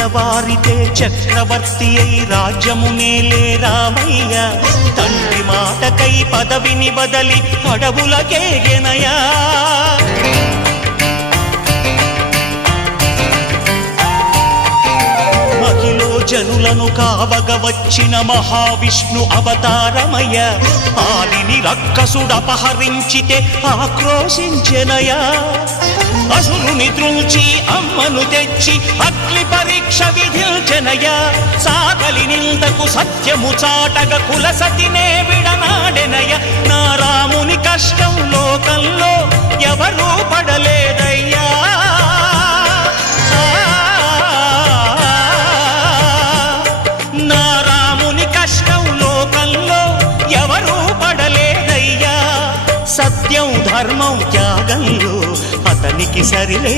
తెల్లవారితే చక్రవర్తి అయి రాజ్యమునేలే రామయ్య తండ్రి మాటకై పదవిని బదలి అడవులకేగెనయా జనులను కావగ వచ్చిన మహావిష్ణు అవతారమయ ఆలిని రక్కసుడపహరించితే ఆక్రోశించెనయా అసురుని త్రుంచి అమ్మను తెచ్చి అగ్ని పరీక్ష విధించెనయా సాగలి నిందకు సత్యము చాటగ కులసతినే విడనాడెనయ నా రాముని కష్టం లోకంలో ఎవరూ పడలేదయ్యా సత్యం ధర్మం త్యాగంలో అతనికి సరిలే